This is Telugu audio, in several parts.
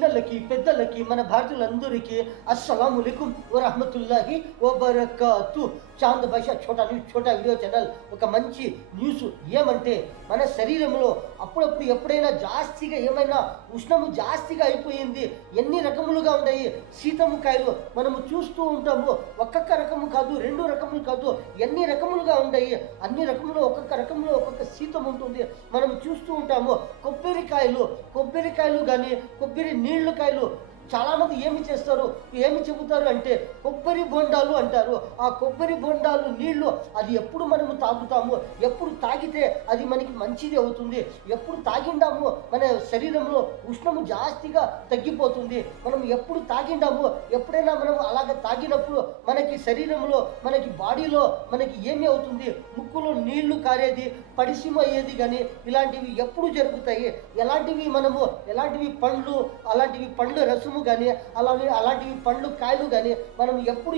చిన్నలకి పెద్దలకి మన భారతీయులందరికీ అస్సలాముఅలైకుం వరహమతుల్లాహి వబరకాతు. Chand Basha Chota news Chota video channel ఒక మంచి న్యూస్ ఏమంటే, మన శరీరంలో అప్పుడప్పుడు ఎప్పుడైనా జాస్తిగా ఏమైనా ఉష్ణము జాస్తిగా అయిపోయింది, ఎన్ని రకములుగా ఉన్నాయి శీతముకాయలు మనము చూస్తూ ఉంటాము. ఒక్కొక్క రకము కాదు, 2 రకములు కాదు, ఎన్ని రకములుగా ఉన్నాయి. అన్ని రకములు ఒక్కొక్క రకంలో ఒక్కొక్క శీతం ఉంటుంది, మనం చూస్తూ ఉంటాము. కొబ్బరికాయలు కానీ కొబ్బరి నీళ్లు కాయలు చాలామంది ఏమి చెబుతారు అంటే కొబ్బరి బొండాలు అంటారు. ఆ కొబ్బరి బొండాలు నీళ్లు అది ఎప్పుడు మనము తాగుతాము, ఎప్పుడు తాగితే అది మనకి మంచిది అవుతుంది, ఎప్పుడు తాగిండాము మన శరీరంలో ఉష్ణము జాస్తిగా తగ్గిపోతుంది. మనం ఎప్పుడు తాగిండాము, ఎప్పుడైనా మనం అలాగ తాగినప్పుడు మనకి శరీరంలో మనకి బాడీలో మనకి ఏమి అవుతుంది, ముక్కులో నీళ్లు కారేది, పడిసిమ అయ్యేది కానీ ఇలాంటివి ఎప్పుడు జరుగుతాయి. ఎలాంటివి పండ్ల రసము కానీ అలాంటివి పండ్లు కాయలు కానీ మనం ఎప్పుడు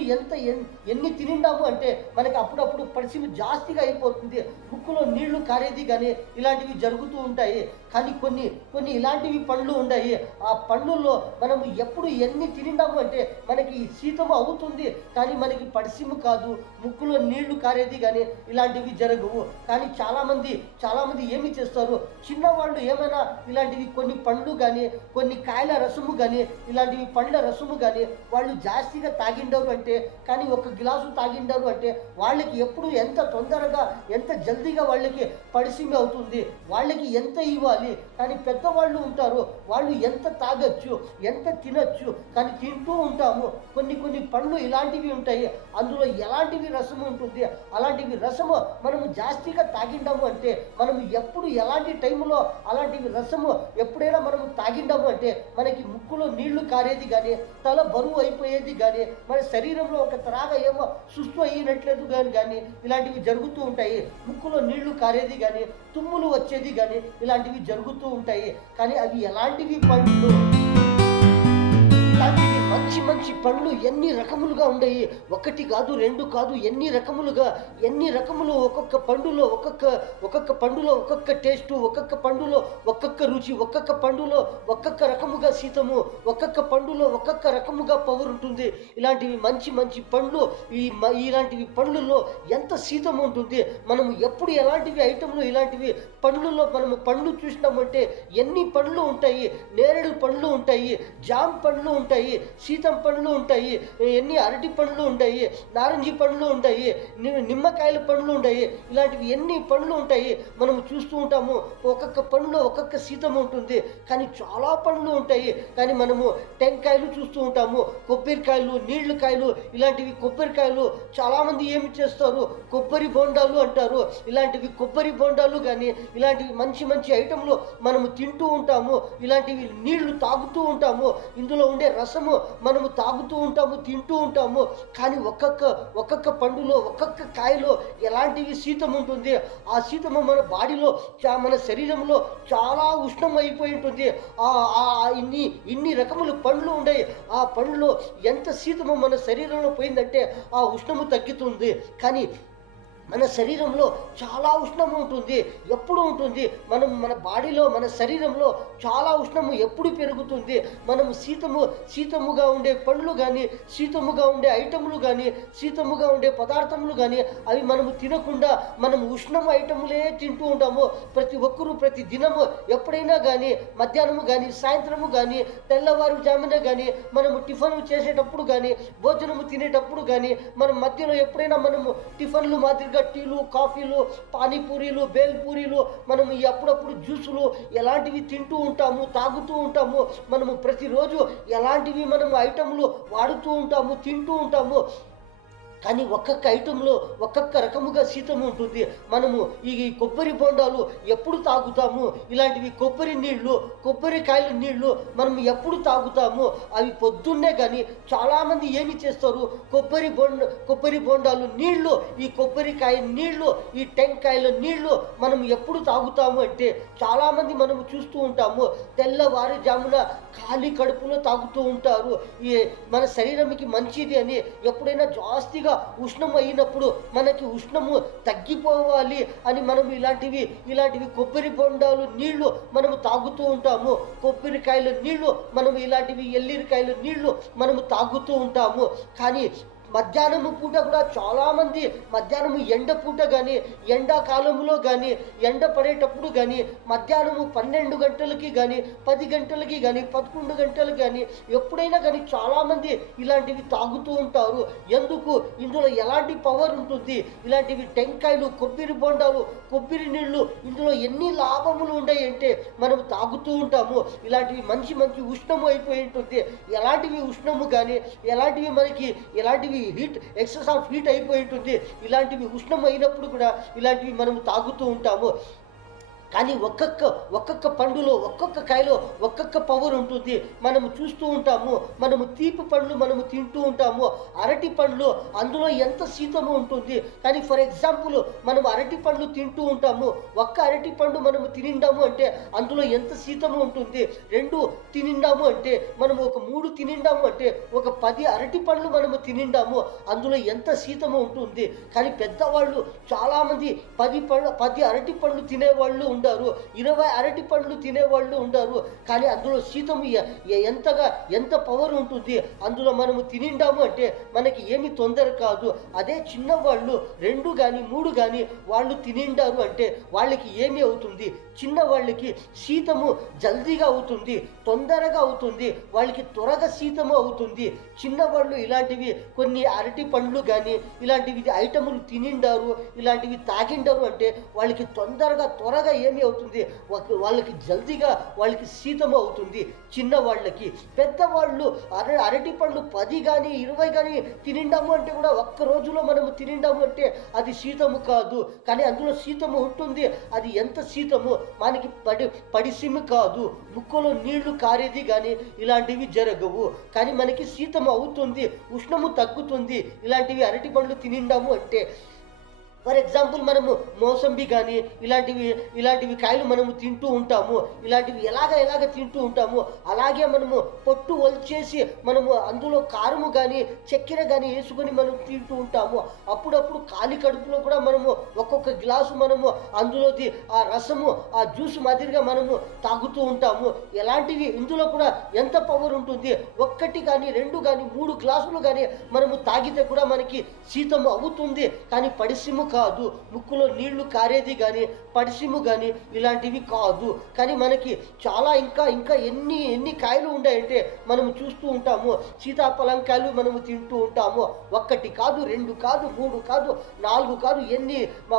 ఎన్ని తినిండాము అంటే మనకి అప్పుడప్పుడు పరిస్థితి జాస్తిగా అయిపోతుంది, ముక్కులో నీళ్లు కారేది కానీ ఇలాంటివి జరుగుతూ ఉంటాయి. కానీ కొన్ని ఇలాంటివి పండ్లు ఉన్నాయి. ఆ పండ్లలో మనము ఎప్పుడు ఎన్ని తినిండాము అంటే మనకి శీతము అవుతుంది, కానీ మనకి పడిసిము కాదు, ముక్కులో నీళ్లు కారేది కానీ ఇలాంటివి జరగవు. కానీ చాలామంది ఏమి చేస్తారు, చిన్నవాళ్ళు ఏమైనా ఇలాంటివి కొన్ని పండ్లు కానీ కొన్ని కాయల రసము కానీ ఇలాంటివి పండ్ల రసము కానీ వాళ్ళు జాస్తిగా తాగిండారు అంటే, కానీ ఒక గ్లాసు తాగిండారు అంటే వాళ్ళకి ఎప్పుడు ఎంత తొందరగా ఎంత జల్దీగా వాళ్ళకి పడిసిమి అవుతుంది, వాళ్ళకి ఎంత ఇవ్వాలి. కానీ పెద్దవాళ్ళు ఉంటారు, వాళ్ళు ఎంత తాగొచ్చు ఎంత తినొచ్చు, కానీ తింటూ ఉంటాము. కొన్ని పండ్లు ఇలాంటివి ఉంటాయి, అందులో ఎలాంటివి రసము ఉంటుంది, అలాంటివి రసము మనము జాస్తిగా తాగిండాము అంటే మనము ఎప్పుడు ఎలాంటి టైంలో అలాంటివి రసము ఎప్పుడైనా మనము తాగిండాము అంటే మనకి ముక్కులో నీళ్లు కారేది కానీ తల బరువు అయిపోయేది కానీ మన శరీరంలో ఒక తరాగా ఏమో సుస్తు అయినట్లేదు కానీ ఇలాంటివి జరుగుతూ ఉంటాయి. ముక్కులో నీళ్లు కారేది కానీ తుమ్ములు వచ్చేది కానీ ఇలాంటివి జరుగుతూ ఉంటాయి. కానీ అవి ఎలాంటివి పండ్లు, ఇలాంటివి మంచి పండ్లు ఎన్ని రకములుగా ఉన్నాయి. 1 కాదు 2 కాదు, ఎన్ని రకములు ఒక్కొక్క పండులో ఒక్కొక్క టేస్టు, ఒక్కొక్క పండులో ఒక్కొక్క రుచి, ఒక్కొక్క పండులో ఒక్కొక్క రకముగా శీతము, ఒక్కొక్క పండులో ఒక్కొక్క రకముగా పవర్ ఉంటుంది. ఇలాంటివి మంచి పండ్లు, ఇలాంటివి పండ్లలో ఎంత శీతం ఉంటుంది. మనము ఎప్పుడు ఎలాంటివి ఐటెంలో ఇలాంటివి పండ్లలో మనము పండ్లు చూసినామంటే ఎన్ని పండ్లు ఉంటాయి. నేరేడు పండ్లు ఉంటాయి, జామ్ పండ్లు ఉంటాయి, సీతం పండ్లు ఉంటాయి, ఎన్ని అరటి పండ్లు ఉంటాయి, నారింజి పండ్లు ఉంటాయి, నిమ్మకాయల పండ్లు ఉంటాయి. ఇలాంటివి ఎన్ని పండ్లు ఉంటాయి మనం చూస్తూ ఉంటాము. ఒక్కొక్క పండ్లో ఒక్కొక్క శీతం ఉంటుంది, కానీ చాలా పండ్లు ఉంటాయి. కానీ మనము టెంకాయలు చూస్తూ ఉంటాము, కొబ్బరికాయలు, నీళ్లు కాయలు, ఇలాంటివి కొబ్బరికాయలు చాలామంది ఏమి చేస్తారు, కొబ్బరి బొండాలు అంటారు. ఇలాంటివి కొబ్బరి బొండాలు కానీ ఇలాంటివి మంచి ఐటెంలు మనము తింటూ ఉంటాము. ఇలాంటివి నీళ్లు తాగుతూ ఉంటాము, ఇందులో ఉండే రసము మనము తాగుతూ ఉంటాము, తింటూ ఉంటాము. కానీ ఒక్కొక్క పండులో ఒక్కొక్క కాయలో ఎలాంటివి శీతం ఉంటుంది. ఆ శీతము మన బాడీలో మన శరీరంలో చాలా ఉష్ణం అయిపోయి ఉంటుంది. ఇన్ని రకములు పండ్లు ఉన్నాయి. ఆ పండ్లో ఎంత శీతము మన శరీరంలో పోయిందంటే ఆ ఉష్ణము తగ్గుతుంది. కానీ మన శరీరంలో చాలా ఉష్ణము ఉంటుంది, ఎప్పుడు ఉంటుంది. మన బాడీలో మన శరీరంలో చాలా ఉష్ణము ఎప్పుడు పెరుగుతుంది. మనము శీతముగా ఉండే పండ్లు కానీ శీతముగా ఉండే ఐటములు కానీ శీతముగా ఉండే పదార్థములు కానీ అవి మనము తినకుండా మనము ఉష్ణము ఐటములే తింటూ ఉంటాము. ప్రతి ఒక్కరూ ప్రతి దినము ఎప్పుడైనా కానీ మధ్యాహ్నము కానీ సాయంత్రము కానీ తెల్లవారుజామున కానీ మనము టిఫిన్ చేసేటప్పుడు కానీ భోజనము తినేటప్పుడు కానీ మనం మధ్యలో ఎప్పుడైనా మనము టిఫిన్లు మాదిరిగా టీలు, కాఫీలు, పానీపూరీలు, బేల్పూరీలు, మనం అప్పుడప్పుడు జ్యూసులు ఎలాంటివి తింటూ ఉంటాము, తాగుతూ ఉంటాము. మనము ప్రతిరోజు ఎలాంటివి మనము ఐటెంలు వాడుతూ ఉంటాము, తింటూ ఉంటాము. కానీ ఒక్కొక్క ఐటెంలో ఒక్కొక్క రకముగా శీతం ఉంటుంది. మనము ఈ కొబ్బరి బొండాలు ఎప్పుడు తాగుతాము, ఇలాంటివి కొబ్బరి నీళ్లు, కొబ్బరికాయల నీళ్లు మనం ఎప్పుడు తాగుతాము. అవి పొద్దున్నే. కానీ చాలామంది ఏమి చేస్తారు, కొబ్బరి బొండాలు నీళ్లు, ఈ కొబ్బరికాయ నీళ్లు, ఈ టెంకాయల నీళ్లు మనం ఎప్పుడు తాగుతాము అంటే చాలామంది మనము చూస్తూ ఉంటాము. తెల్లవారుజామున ఖాళీ కడుపులో తాగుతూ ఉంటారు. మన శరీరానికి మంచిది అని ఎప్పుడైనా జాస్తిగా పూర్తిగా ఉష్ణం అయినప్పుడు మనకి ఉష్ణము తగ్గిపోవాలి అని మనం ఇలాంటివి కొబ్బరి బొండాలు నీళ్లు మనము తాగుతూ ఉంటాము. కొబ్బరికాయల నీళ్లు మనము ఇలాంటివి ఎల్లిరికాయల నీళ్లు మనము తాగుతూ ఉంటాము. కానీ మధ్యాహ్నము పూట కూడా చాలామంది మధ్యాహ్నము ఎండ పూట కానీ ఎండాకాలంలో కానీ ఎండ పడేటప్పుడు కానీ మధ్యాహ్నము 12 గంటలకి కానీ 10 గంటలకి కానీ 11 గంటలకు కానీ ఎప్పుడైనా కానీ చాలామంది ఇలాంటివి తాగుతూ ఉంటారు. ఎందుకు? ఇందులో ఎలాంటి పవర్ ఉంటుంది? ఇలాంటివి టెంకాయలు, కొబ్బరి బొండాలు, కొబ్బరి నీళ్ళు, ఇందులో ఎన్ని లాభములు ఉన్నాయి అంటే మనం తాగుతూ ఉంటాము. ఇలాంటివి మంచి మంచి ఉష్ణము అయిపోయి ఉంటుంది. ఎలాంటివి ఉష్ణము కానీ ఎలాంటివి హీట్ ఎక్సెస్ ఆఫ్ హీట్ అయిపోయి ఉంటుంది. ఇలాంటివి ఉష్ణం అయినప్పుడు కూడా ఇలాంటివి మనం తాగుతూ ఉంటాము. కానీ ఒక్కొక్క పండులో ఒక్కొక్క కాయలో ఒక్కొక్క పవర్ ఉంటుంది. మనము చూస్తూ ఉంటాము. మనము తీపి పండ్లు మనము తింటూ ఉంటాము. అరటి పండ్లు అందులో ఎంత శీతము ఉంటుంది. కానీ ఫర్ ఎగ్జాంపుల్ మనం అరటి పండ్లు తింటూ ఉంటాము. ఒక్క అరటి పండు మనము తినిండాము అంటే అందులో ఎంత శీతము ఉంటుంది. 2 తినిండాము అంటే మనము ఒక 3 తినిండాము అంటే ఒక 10 అరటి పండ్లు మనము తినిండాము, అందులో ఎంత శీతము ఉంటుంది. కానీ పెద్దవాళ్ళు చాలామంది 10 అరటి పండ్లు తినేవాళ్ళు ఉంటారు, 20 అరటి పండ్లు తినేవాళ్ళు ఉంటారు. కానీ అందులో శీతము ఎంత పవర్ ఉంటుంది. అందులో మనము తినిండాము అంటే మనకి ఏమి తొందర కాదు. అదే చిన్నవాళ్ళు 2 కానీ 3 కానీ వాళ్ళు తినిండారు అంటే వాళ్ళకి ఏమి అవుతుంది? చిన్నవాళ్ళకి శీతము జల్దీగా అవుతుంది, తొందరగా అవుతుంది, వాళ్ళకి త్వరగా శీతము అవుతుంది. చిన్నవాళ్ళు ఇలాంటివి కొన్ని అరటి పండ్లు కానీ ఇలాంటివి ఐటములు తినిండారు, ఇలాంటివి తాగిండారు అంటే వాళ్ళకి త్వరగా ఏమి అవుతుంది? వాళ్ళకి జల్దీగా వాళ్ళకి శీతము అవుతుంది చిన్నవాళ్ళకి. పెద్దవాళ్ళు అరటి పండ్లు 10 కానీ 20 కానీ తినిండాము అంటే కూడా ఒక్క రోజులో మనము తినిండాము అంటే అది శీతము కాదు. కానీ అందులో శీతము ఉంటుంది. అది ఎంత శీతము మనకి పడిసిమి కాదు. ముక్కులో నీళ్లు కారేది కానీ ఇలాంటివి జరగవు. కానీ మనకి శీతము అవుతుంది, ఉష్ణము తగ్గుతుంది ఇలాంటివి అరటి పండ్లు తినిండాము అంటే. ఫర్ ఎగ్జాంపుల్ మనము మోసంబి కానీ ఇలాంటివి కాయలు మనము తింటూ ఉంటాము. ఇలాంటివి ఎలాగ తింటూ ఉంటాము అలాగే మనము పొట్టు ఒలిచేసి మనము అందులో కారము కానీ చక్కెర కానీ వేసుకొని మనం తింటూ ఉంటాము. అప్పుడప్పుడు ఖాళీ కడుపులో కూడా మనము ఒక్కొక్క గ్లాసు మనము అందులోది ఆ రసము ఆ జ్యూస్ మాదిరిగా మనము తాగుతూ ఉంటాము. ఎలాంటివి ఇందులో కూడా ఎంత పవర్ ఉంటుంది. 1 కానీ 2 కానీ 3 గ్లాసులు కానీ మనము తాగితే కూడా మనకి శీతము అవుతుంది. కానీ పడిసిము కాదు. ముక్కులో నీళ్లు కారేది కానీ పడిసిము కానీ ఇలాంటివి కాదు. కానీ మనకి చాలా ఇంకా ఎన్ని కాయలు ఉన్నాయంటే మనము చూస్తూ ఉంటాము. సీతాఫలం కాయలు మనము తింటూ ఉంటాము. 1 కాదు, 2 కాదు, 3 కాదు, 4 కాదు,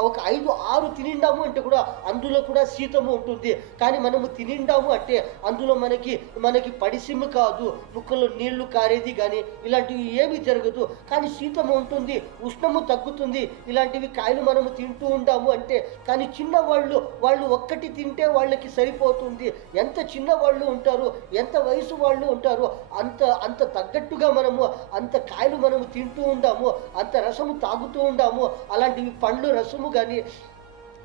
ఒక 5, 6 తినిండాము అంటే కూడా అందులో కూడా శీతము ఉంటుంది. కానీ మనము తినిండాము అంటే అందులో మనకి పడిసిము కాదు, ముక్కులో నీళ్లు కారేది కానీ ఇలాంటివి ఏమీ జరగదు. కానీ శీతము ఉంటుంది, ఉష్ణము తగ్గుతుంది. ఇలాంటివి కాయలు మనము తింటూ ఉంటాము అంటే. కానీ చిన్నవాళ్ళు 1 తింటే వాళ్ళకి సరిపోతుంది. ఎంత చిన్నవాళ్ళు ఉంటారు, ఎంత వయసు వాళ్ళు ఉంటారో అంత తగ్గట్టుగా మనము అంత కాయలు మనము తింటూ ఉంటాము, అంత రసము తాగుతూ ఉంటాము. అలాంటివి పండ్లు రసము కానీ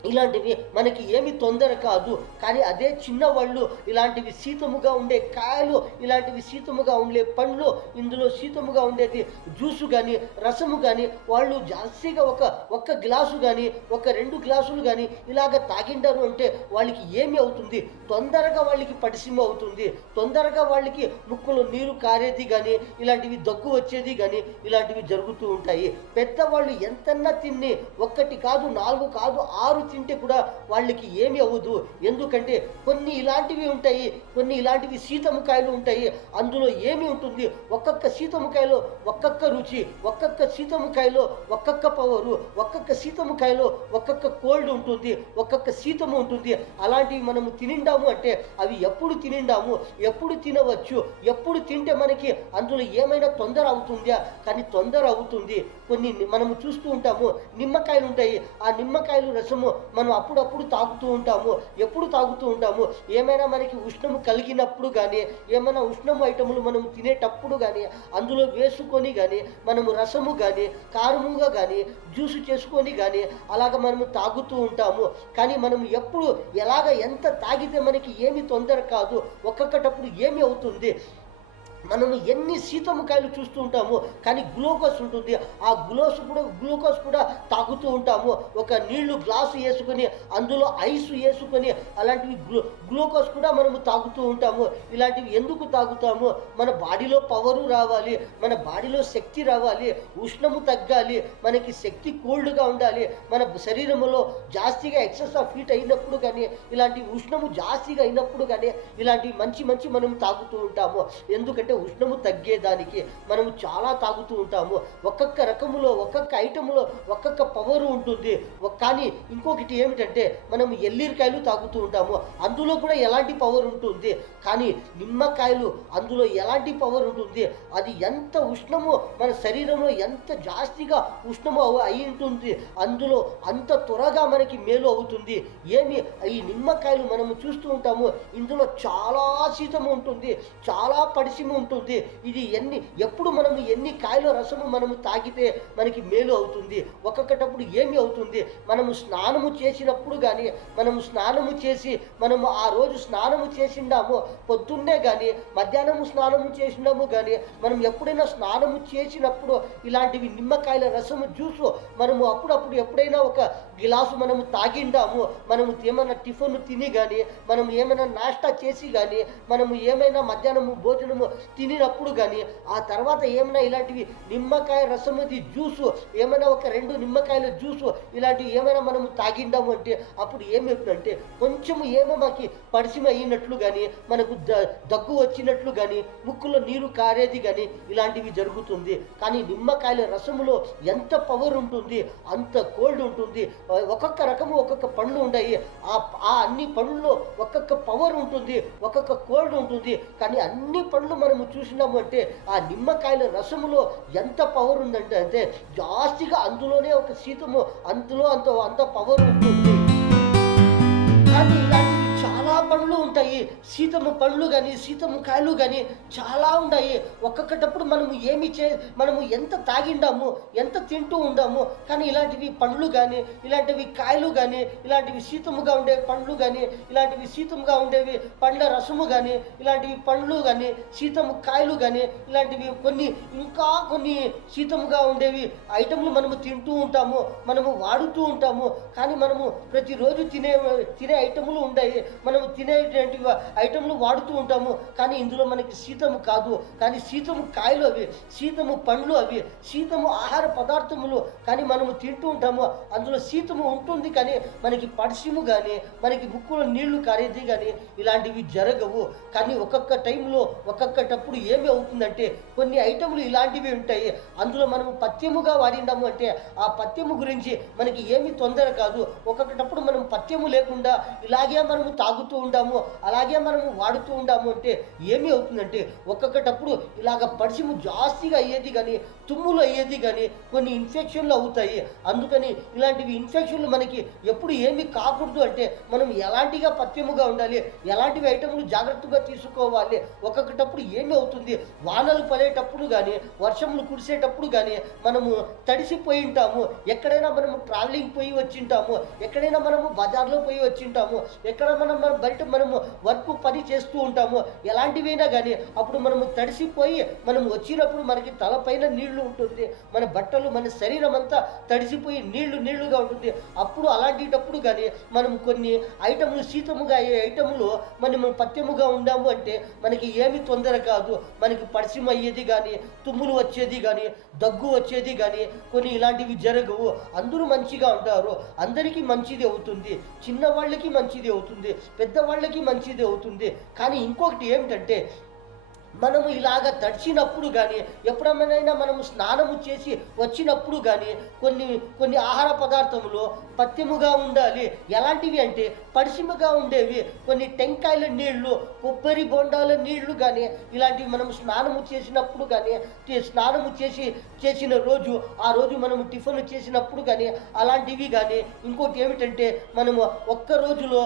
ఇలాంటివి మనకి ఏమి తొందర కాదు. కానీ అదే చిన్నవాళ్ళు ఇలాంటివి శీతముగా ఉండే కాయలు, ఇలాంటివి శీతముగా ఉండే పండ్లు, ఇందులో శీతముగా ఉండేది జ్యూసు కానీ రసము కానీ వాళ్ళు జాస్తిగా ఒక గ్లాసు కానీ 2 గ్లాసులు కానీ ఇలాగ తాగిండారు అంటే వాళ్ళకి ఏమి అవుతుంది? తొందరగా వాళ్ళకి పడిసిమ అవుతుంది, తొందరగా వాళ్ళకి ముక్కులో నీరు కారేది కానీ ఇలాంటివి దగ్గు వచ్చేది కానీ ఇలాంటివి జరుగుతూ ఉంటాయి. పెద్దవాళ్ళు ఎంతన్నా తిని 1 కాదు 4 కాదు 6 తింటే కూడా వాళ్ళకి ఏమి అవ్వదు. ఎందుకంటే కొన్ని ఇలాంటివి ఉంటాయి, కొన్ని ఇలాంటివి శీతముకాయలు ఉంటాయి. అందులో ఏమి ఉంటుంది? ఒక్కొక్క శీతముకాయలో ఒక్కొక్క రుచి, ఒక్కొక్క శీతముకాయలో ఒక్కొక్క పవరు, ఒక్కొక్క శీతముకాయలో ఒక్కొక్క కోల్డ్ ఉంటుంది, ఒక్కొక్క శీతము ఉంటుంది. అలాంటివి మనము తినిండాము అంటే అవి ఎప్పుడు తినిండాము, ఎప్పుడు తినవచ్చు, ఎప్పుడు తింటే మనకి అందులో ఏమైనా తొందర అవుతుందా? కానీ తొందర అవుతుంది. కొన్ని మనము చూస్తూ ఉంటాము, నిమ్మకాయలు ఉంటాయి. ఆ నిమ్మకాయలు రసము మనం అప్పుడప్పుడు తాగుతూ ఉంటాము. ఎప్పుడు తాగుతూ ఉంటాము? ఏమైనా మనకి ఉష్ణము కలిగినప్పుడు కానీ, ఏమైనా ఉష్ణము ఐటములు మనం తినేటప్పుడు కానీ అందులో వేసుకొని కానీ మనము రసము కానీ కారముగా కానీ జ్యూసు చేసుకొని కానీ అలాగ మనము తాగుతూ ఉంటాము. కానీ మనం ఎప్పుడు ఎంత తాగితే మనకి ఏమి తొందర కాదు, ఒక్కొక్కటప్పుడు ఏమి అవుతుంది? మనము ఎన్ని సీతమ్మకాయలు చూస్తూ ఉంటాము, కానీ గ్లూకోజ్ ఉంటుంది. ఆ గ్లూకోజ్ కూడా తాగుతూ ఉంటాము. ఒక నీళ్లు గ్లాసు వేసుకొని అందులో ఐస్ వేసుకొని అలాంటివి గ్లూకోజ్ కూడా మనము తాగుతూ ఉంటాము. ఇలాంటివి ఎందుకు తాగుతాము? మన బాడీలో పవరు రావాలి, మన బాడీలో శక్తి రావాలి, ఉష్ణము తగ్గాలి, మనకి శక్తి కోల్డ్గా ఉండాలి. మన శరీరంలో జాస్తిగా ఎక్సెస్ ఆఫ్ హీట్ అయినప్పుడు కానీ, ఇలాంటి ఉష్ణము జాస్తిగా అయినప్పుడు కానీ ఇలాంటి మంచి మంచి మనం తాగుతూ ఉంటాము. ఎందుకంటే ఉష్ణము తగ్గేదానికి మనము చాలా తాగుతూ ఉంటాము. ఒక్కొక్క రకములో ఒక్కొక్క ఐటములో ఒక్కొక్క పవర్ ఉంటుంది. కానీ ఇంకొకటి ఏమిటంటే మనం ఎల్లిరికాయలు తాగుతూ ఉంటాము, అందులో కూడా ఎలాంటి పవర్ ఉంటుంది. కానీ నిమ్మకాయలు అందులో ఎలాంటి పవర్ ఉంటుంది, అది ఎంత ఉష్ణము మన శరీరంలో ఎంత జాస్తిగా ఉష్ణము అయి ఉంటుంది, అందులో అంత త్వరగా మనకి మేలు అవుతుంది. ఏమి ఈ నిమ్మకాయలు మనము చూస్తూ ఉంటాము, ఇందులో చాలా శీతము ఉంటుంది, చాలా పడిసిము ఉంటుంది. ఇది ఎప్పుడు మనము ఎన్ని కాయల రసము మనము తాగితే మనకి మేలు అవుతుంది. ఒక్కొక్కటప్పుడు ఏమి అవుతుంది, మనము స్నానము చేసినప్పుడు కానీ, మనము స్నానము చేసి మనము ఆ రోజు స్నానము చేసిండాము పొద్దున్నే కానీ, మధ్యాహ్నము స్నానము చేసినాము కానీ, మనం ఎప్పుడైనా స్నానము చేసినప్పుడు ఇలాంటివి నిమ్మకాయల రసము జ్యూసు మనము అప్పుడప్పుడు ఎప్పుడైనా ఒక గిలాసు మనము తాగిండాము, మనము ఏమైనా టిఫిన్ తిని కానీ, మనం ఏమైనా నాష్టా చేసి కానీ, మనము ఏమైనా మధ్యాహ్నము భోజనము తినినప్పుడు కానీ, ఆ తర్వాత ఏమైనా ఇలాంటివి నిమ్మకాయ రసముది జ్యూసు ఏమైనా ఒక 2 నిమ్మకాయల జ్యూసు ఇలాంటివి ఏమైనా మనము తాగిండాము అంటే అప్పుడు ఏమవుతుందంటే కొంచెము ఏమో మాకి పరిచయం అయినట్లు కానీ, మనకు దగ్గు వచ్చినట్లు కానీ, ముక్కులో నీరు కారేది కానీ ఇలాంటివి జరుగుతుంది. కానీ నిమ్మకాయల రసములో ఎంత పవర్ ఉంటుంది, అంత కోల్డ్ ఉంటుంది. ఒక్కొక్క రకము ఒక్కొక్క పండ్లు ఉన్నాయి, ఆ అన్ని పండ్లలో ఒక్కొక్క పవర్ ఉంటుంది, ఒక్కొక్క కోల్డ్ ఉంటుంది. కానీ అన్ని పండ్లు మనము చూసినాము అంటే ఆ నిమ్మకాయల రసములో ఎంత పవర్ ఉందంటే జాస్తిగా అందులోనే ఒక శీతము అందులో అంత పవర్ ఉంటుంది. కానీ ఇలాంటివి చాలా పండ్లు ఉంటాయి, సీతమ్మ పండ్లు కానీ సీతమ్మ కాయలు కానీ చాలా ఉన్నాయి. ఒక్కొక్కటప్పుడు మనము ఎంత తాగిండాము, ఎంత తింటూ ఉండాము, కానీ ఇలాంటివి పండ్లు కానీ ఇలాంటివి కాయలు కానీ ఇలాంటివి శీతముగా ఉండే పండ్లు కానీ ఇలాంటివి శీతముగా ఉండేవి పండ్ల రసము కానీ ఇలాంటివి పండ్లు కానీ సీతము కాయలు కానీ ఇలాంటివి కొన్ని శీతముగా ఉండేవి ఐటమ్లు మనము తింటూ ఉంటాము, మనము వాడుతూ ఉంటాము. కానీ మనము ప్రతిరోజు తినే ఐటములు ఉన్నాయి, మనం తినేటువంటి ఐటమ్లు వాడుతూ ఉంటాము. కానీ ఇందులో మనకి శీతము కాదు, కానీ శీతము కాయలు అవి, శీతము పండ్లు అవి, శీతము ఆహార పదార్థములు. కానీ మనము తింటూ ఉంటాము, అందులో శీతము ఉంటుంది, కానీ మనకి పడిసిము కానీ మనకి ముక్కులో నీళ్లు కారేది కానీ ఇలాంటివి జరగవు. కానీ ఒక్కొక్క టైంలో ఒక్కొక్కటప్పుడు ఏమి అవుతుందంటే కొన్ని ఐటములు ఇలాంటివి ఉంటాయి, అందులో మనము పథ్యముగా వాడినాము అంటే ఆ పథ్యము గురించి మనకి ఏమి తొందర కాదు. ఒక్కొక్కటప్పుడు మనం పథ్యము లేకుండా ఇలాగే మనము తాగుతూ ఉంటాము, అలాగే మనము వాడుతూ ఉంటాము అంటే ఏమి అవుతుందంటే ఒక్కొక్కటప్పుడు ఇలాగ పరిచయం జాస్తిగా అయ్యేది కానీ, తుమ్ములు అయ్యేది కానీ, కొన్ని ఇన్ఫెక్షన్లు అవుతాయి. అందుకని ఇలాంటివి ఇన్ఫెక్షన్లు మనకి ఎప్పుడు ఏమి కాకూడదు అంటే మనం ఎలాంటిగా పథ్యముగా ఉండాలి, ఎలాంటివి ఐటమ్లు జాగ్రత్తగా తీసుకోవాలి. ఒక్కొక్కటప్పుడు ఏమి అవుతుంది, వానలు పడేటప్పుడు కానీ వర్షములు కురిసేటప్పుడు కానీ మనము తడిసిపోయి ఉంటాము, ఎక్కడైనా మనము ట్రావెలింగ్ పోయి వచ్చింటాము, ఎక్కడైనా మనము బజార్లో పోయి వచ్చింటాము, ఎక్కడ బయట మనము వర్క్ పని చేస్తూ ఉంటాము, ఎలాంటివైనా కానీ అప్పుడు మనము తడిసిపోయి మనం వచ్చినప్పుడు మనకి తలపైన నీళ్లు ఉంటుంది, మన బట్టలు మన శరీరం అంతా తడిసిపోయి నీళ్లుగా ఉంటుంది. అప్పుడు అలాంటిటప్పుడు కానీ మనం కొన్ని ఐటములు శీతముగా అయ్యే ఐటములు మనము పథ్యముగా ఉండాము అంటే మనకి ఏమి తొందర కాదు. మనకి పరిచయం అయ్యేది కానీ, తుమ్ములు వచ్చేది కానీ, దగ్గు వచ్చేది కానీ కొన్ని ఇలాంటివి జరగవు. అందరూ మంచిగా ఉంటారు, అందరికీ మంచిది అవుతుంది, చిన్నవాళ్ళకి మంచిది అవుతుంది, పెద్దవాళ్ళకి మంచిది అవుతుంది. కానీ ఇంకొకటి ఏమిటంటే మనము ఇలాగ తడిచినప్పుడు కానీ, ఎప్పుడైనా మనము స్నానము చేసి వచ్చినప్పుడు కానీ కొన్ని ఆహార పదార్థములు పథ్యముగా ఉండాలి. ఎలాంటివి అంటే పడిసిముగా ఉండేవి కొన్ని టెంకాయల నీళ్లు, కొబ్బరి బొండాల నీళ్లు కానీ ఇలాంటివి మనము స్నానము చేసినప్పుడు కానీ, స్నానము చేసిన రోజు ఆ రోజు మనము టిఫిన్ చేసినప్పుడు కానీ అలాంటివి కానీ. ఇంకోటి ఏమిటంటే మనము ఒక్క రోజులో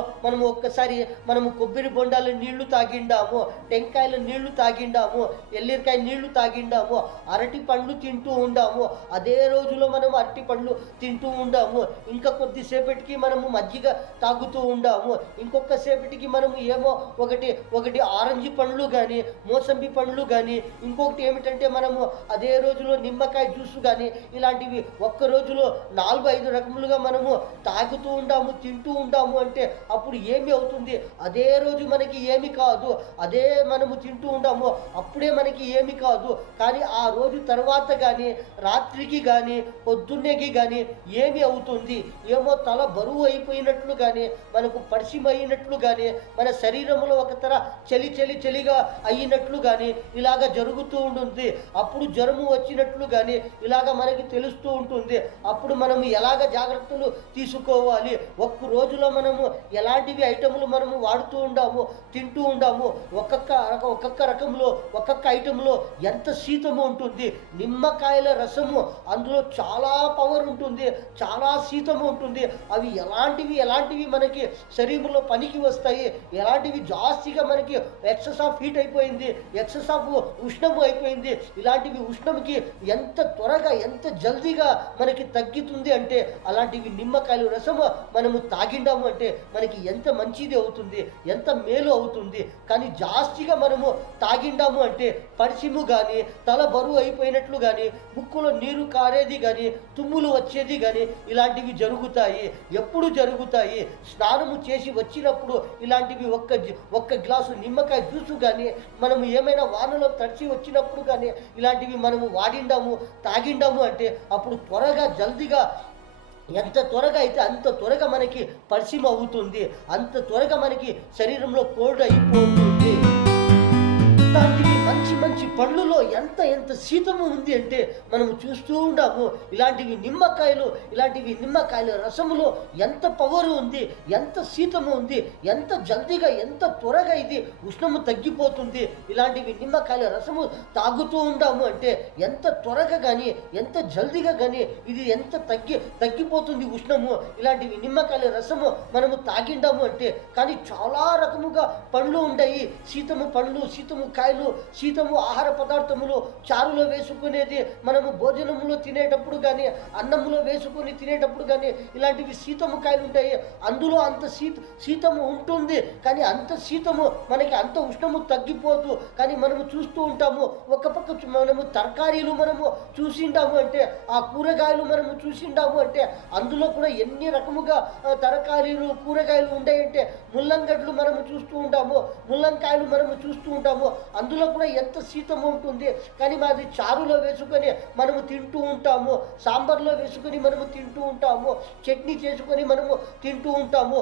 ఒక్కసారి మనము కొబ్బరి బొండాల నీళ్లు తాగిండాము, టెంకాయల నీళ్లు తాగి తాగిండాము, ఎల్లిరికాయ నీళ్లు తాగిండాము, అరటి పండ్లు తింటూ ఉండాము. అదే రోజులో మనం అరటి పండ్లు తింటూ ఉండాము. ఇంకా కొద్దిసేపటికి మనము మజ్జిగ తాగుతూ ఉండాము. ఇంకొక సేపటికి మనము ఏమో ఒకటి ఒకటి ఆరెంజ్ పండ్లు కానీ, మోసంబి పండ్లు కానీ, ఇంకొకటి ఏమిటంటే మనము అదే రోజులో నిమ్మకాయ జ్యూస్ కానీ, ఇలాంటివి ఒక్క రోజులో 4-5 రకములుగా మనము తాగుతూ ఉండాము, తింటూ ఉంటాము. అంటే అప్పుడు ఏమి అవుతుంది? అదే రోజు మనకి ఏమి కాదు, అదే మనము తింటూ ఉంటాము, అప్పుడే మనకి ఏమి కాదు. కానీ ఆ రోజు తర్వాత కానీ, రాత్రికి కానీ, పొద్దున్నేకి కానీ ఏమి అవుతుంది? ఏమో తల బరువు అయిపోయినట్లు కానీ, మనకు పరిచయమైనట్లు కానీ, మన శరీరంలో ఒక తర చలిగా అయినట్లు కానీ ఇలాగ జరుగుతూ ఉంటుంది. అప్పుడు జ్వరము వచ్చినట్లు కానీ ఇలాగ మనకి తెలుస్తూ ఉంటుంది. అప్పుడు మనము ఎలాగ జాగ్రత్తలు తీసుకోవాలి? ఒక్క రోజులో మనము ఎలాంటివి ఐటములు మనము వాడుతూ ఉండాము, తింటూ ఉండాము. ఒక్కొక్క రకంలో ఒక్కొక్క ఐటెంలో ఎంత శీతము ఉంటుంది. నిమ్మకాయల రసము, అందులో చాలా పవర్ ఉంటుంది, చాలా శీతము ఉంటుంది. అవి ఎలాంటివి మనకి శరీరంలో పనికి వస్తాయి, ఎలాంటివి జాస్తిగా మనకి ఎక్సెస్ ఆఫ్ హీట్ అయిపోయింది, ఎక్సెస్ ఆఫ్ ఉష్ణము అయిపోయింది. ఇలాంటివి ఉష్ణంకి ఎంత త్వరగా ఎంత జల్దీగా మనకి తగ్గుతుంది అంటే అలాంటివి నిమ్మకాయలు రసము మనము తాగిండాము అంటే మనకి ఎంత మంచిది అవుతుంది, ఎంత మేలు అవుతుంది. కానీ జాస్తిగా మనము తాగిండాము అంటే పరిసిము కానీ, తల బరువు అయిపోయినట్లు కానీ, ముక్కులో నీరు కారేది కానీ, తుమ్ములు వచ్చేది కానీ ఇలాంటివి జరుగుతాయి. ఎప్పుడు జరుగుతాయి? స్నానము చేసి వచ్చినప్పుడు ఇలాంటివి ఒక్క గ్లాసు నిమ్మకాయ జ్యూసు కానీ, మనము ఏమైనా వానలో తడిచి వచ్చినప్పుడు కానీ ఇలాంటివి మనము వాడిండాము, తాగిండాము అంటే అప్పుడు త్వరగా జల్దీగా ఎంత త్వరగా అయితే అంత త్వరగా మనకి పరిచయం అవుతుంది, అంత త్వరగా మనకి శరీరంలో కోల్డ్ అయిపోతుంది. ఇలాంటివి మంచి పళ్ళులో ఎంత శీతము ఉంది అంటే మనము చూస్తూ ఉంటాము. ఇలాంటివి నిమ్మకాయల రసములో ఎంత పవర్ ఉంది, ఎంత శీతము ఉంది, ఎంత జల్దీగా ఎంత త్వరగా ఇది ఉష్ణము తగ్గిపోతుంది. ఇలాంటివి నిమ్మకాయల రసము తాగుతూ ఉంటాము అంటే ఎంత త్వరగా కానీ ఎంత జల్దీగా కానీ ఇది ఎంత తగ్గిపోతుంది ఉష్ణము. ఇలాంటివి నిమ్మకాయల రసము మనము తాగిండాము అంటే. కానీ చాలా రకముగా పండ్లు ఉంటాయి, శీతము పండ్లు, శీతము కాయలు, శీతము ఆహార పదార్థములు, చారులో వేసుకునేది, మనము భోజనములో తినేటప్పుడు కానీ, అన్నములో వేసుకొని తినేటప్పుడు కానీ ఇలాంటివి శీతము కాయలు ఉంటాయి. అందులో అంత శీతము ఉంటుంది, కానీ అంత శీతము మనకి అంత ఉష్ణము తగ్గిపోదు. కానీ మనము చూస్తూ ఉంటాము, ఒక పక్క మనము తరకారీలు మనము చూసింటాము అంటే, ఆ కూరగాయలు మనము చూసింటాము అంటే అందులో కూడా ఎన్ని రకముగా తరకారీలు కూరగాయలు ఉంటాయంటే, ముల్లంగడ్లు మనము చూస్తూ ఉంటాము, ముల్లంకాయలు మనము చూస్తూ ఉంటాము. అందులో కూడా ఎంత శీతము ఉంటుంది. కానీ మాది చారులో వేసుకొని మనము తింటూ ఉంటాము, సాంబార్లో వేసుకొని మనము తింటూ ఉంటాము, చట్నీ చేసుకొని మనము తింటూ ఉంటాము,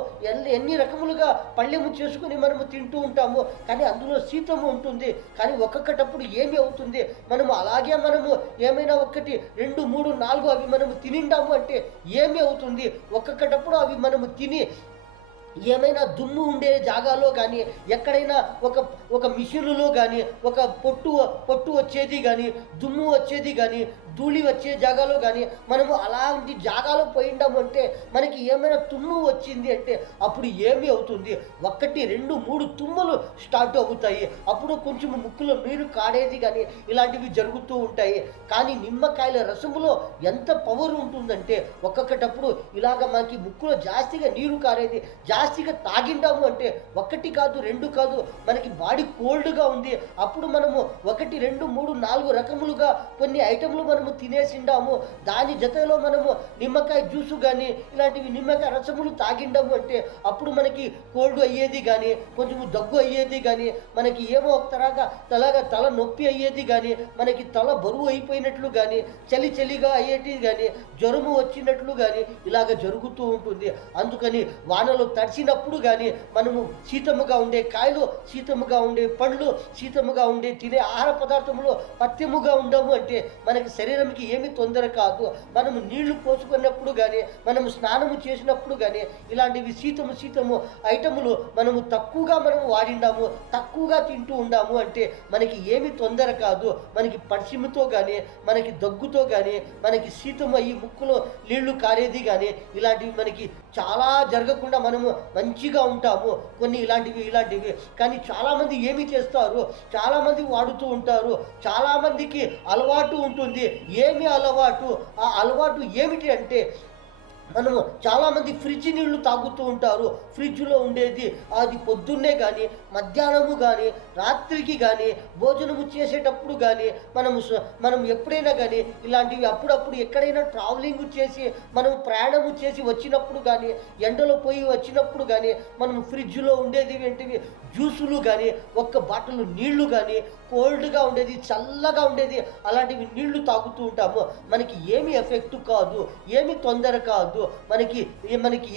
ఎన్ని రకములుగా పళ్ళెము చేసుకొని మనము తింటూ ఉంటాము. కానీ అందులో శీతము ఉంటుంది. కానీ ఒక్కొక్కటప్పుడు ఏమి అవుతుంది? మనము అలాగే మనము ఏమైనా 1, 2, 3, 4 అవి మనము తినిండాము అంటే ఏమి అవుతుంది? ఒక్కొక్కటప్పుడు అవి మనము తిని ఏమైనా దుమ్ము ఉండే జాగాలో కానీ, ఎక్కడైనా ఒక మిషన్లో కానీ, ఒక పొట్టు వచ్చేది కానీ, దుమ్ము వచ్చేది కానీ, ధూళి వచ్చే జాగాలో కానీ మనము అలాంటి జాగాలో పోయిండాము అంటే మనకి ఏమైనా తుమ్ము వచ్చింది అంటే అప్పుడు ఏమి అవుతుంది? 1, 2, 3 తుమ్ములు స్టార్ట్ అవుతాయి. అప్పుడు కొంచెం ముక్కులో నీరు కాడేది కానీ ఇలాంటివి జరుగుతూ ఉంటాయి. కానీ నిమ్మకాయల రసములో ఎంత పవర్ ఉంటుందంటే ఒక్కొక్కటప్పుడు ఇలాగ మనకి ముక్కులో జాస్తిగా నీరు కారేది, జాస్తిగా తాగిండాము అంటే 1 కాదు 2 కాదు, మనకి బాడీ కోల్డ్గా ఉంది. అప్పుడు మనము 1, 2, 3, 4 రకములుగా కొన్ని ఐటెంలు మనము తినేసిండాము. దాని జతలో మనము నిమ్మకాయ జ్యూసు కానీ ఇలాంటివి నిమ్మకాయ రసములు తాగిండాము అంటే అప్పుడు మనకి కోల్డ్ అయ్యేది కానీ, కొంచెము దగ్గు అయ్యేది కానీ, మనకి ఏమో ఒక తల నొప్పి అయ్యేది కానీ, మనకి తల బరువు అయిపోయినట్లు కానీ, చలిగా అయ్యేది కానీ, జ్వరము వచ్చినట్లు కానీ ఇలాగ జరుగుతూ ఉంటుంది. అందుకని వానలో తడిసినప్పుడు కానీ మనము శీతముగా ఉండే కాయలు, శీతముగా ఉండే పండ్లు, శీతముగా ఉండే తినే ఆహార పదార్థములు పథ్యముగా ఉండము అంటే మనకి శరీరంకి ఏమి తొందర కాదు. మనము నీళ్లు పోసుకున్నప్పుడు కానీ, మనము స్నానము చేసినప్పుడు కానీ ఇలాంటివి శీతము ఐటములు మనము తక్కువగా వాడిండాము, తక్కువగా తింటూ ఉండాము అంటే మనకి ఏమి తొందర కాదు. మనకి పరిసిముతో కానీ, మనకి దగ్గుతో కానీ, మనకి శీతము అయ్యి ముక్కులో నీళ్లు కారేది కానీ ఇలాంటివి మనకి చాలా జరగకుండా మనము మంచిగా ఉంటాము. కొన్ని ఇలాంటివి. కానీ చాలామంది ఏమి చేస్తారు, చాలామంది వాడుతూ ఉంటారు. చాలామందికి అలవాటు ఉంటుంది. ఏమి అలవాటు? ఆ అలవాటు ఏమిటి అంటే మనము చాలామంది ఫ్రిడ్జ్ నీళ్లు తాగుతూ ఉంటారు. ఫ్రిడ్జ్‌లో ఉండేది అది పొద్దున్నే గానీ, మధ్యాహ్నము గానీ, రాత్రికి గానీ, భోజనము చేసేటప్పుడు గానీ, మనం ఎప్పుడైనా గానీ ఇలాంటివి అప్పుడప్పుడు ఎక్కడైనా ట్రావెలింగ్ చేసి, మనం ప్రయాణము చేసి వచ్చినప్పుడు గానీ, ఎండలో పోయి వచ్చినప్పుడు గానీ, మనం ఫ్రిడ్జ్‌లో ఉండేది ఏంటివి జ్యూసులు గానీ, ఒక్క బాటిల్ నీళ్లు గానీ, కోల్డ్‌గా ఉండేది, చల్లగా ఉండేది అలాంటివి నీళ్లు తాగుతూ ఉంటాము. మనకి ఏమి ఎఫెక్ట్ కాదు, ఏమి తొందర కాదు. మనకి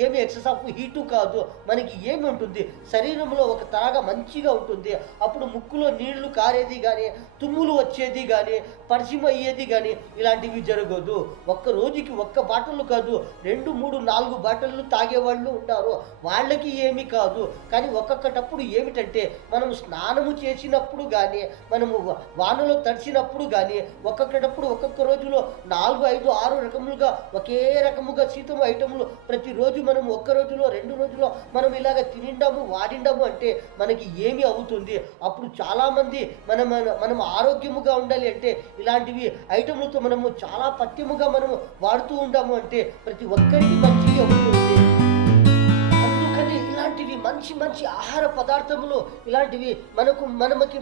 ఏమి ఎక్సెస్ ఆఫ్ హీటు కాదు. మనకి ఏమి ఉంటుంది, శరీరంలో ఒక తరగా మంచిగా ఉంటుంది. అప్పుడు ముక్కులో నీళ్లు కారేది కానీ, తుమ్ములు వచ్చేది కానీ, పరిచయం అయ్యేది కానీ ఇలాంటివి జరగదు. ఒక్క రోజుకి ఒక్క బాటిల్ కాదు, 2, 3, 4 బాటిళ్ళు తాగేవాళ్ళు ఉంటారు. వాళ్ళకి ఏమి కాదు. కానీ ఒక్కొక్కటప్పుడు ఏమిటంటే మనం స్నానము చేసినప్పుడు కానీ, మనము వానలో తడిచినప్పుడు కానీ, ఒక్కొక్కటప్పుడు ఒక్కొక్క రోజులో 4, 5, 6 రకములుగా ఒకే రకముగా శీతం ఐటములు ప్రతిరోజు మనం ఒక్క రోజులో 2 రోజుల్లో మనం ఇలాగ తినిండాము వాడిండాము అంటే మనకి ఏమి అవుతుంది? అప్పుడు చాలామంది మనం ఆరోగ్యముగా ఉండాలి అంటే ఇలాంటివి ఐటములతో మనము చాలా పథ్యముగా మనము వాడుతూ ఉండాము అంటే ప్రతి ఒక్కరికి మంచిగా అవుతుంది. అందుకని ఇలాంటివి మంచి ఆహార పదార్థములు, ఇలాంటివి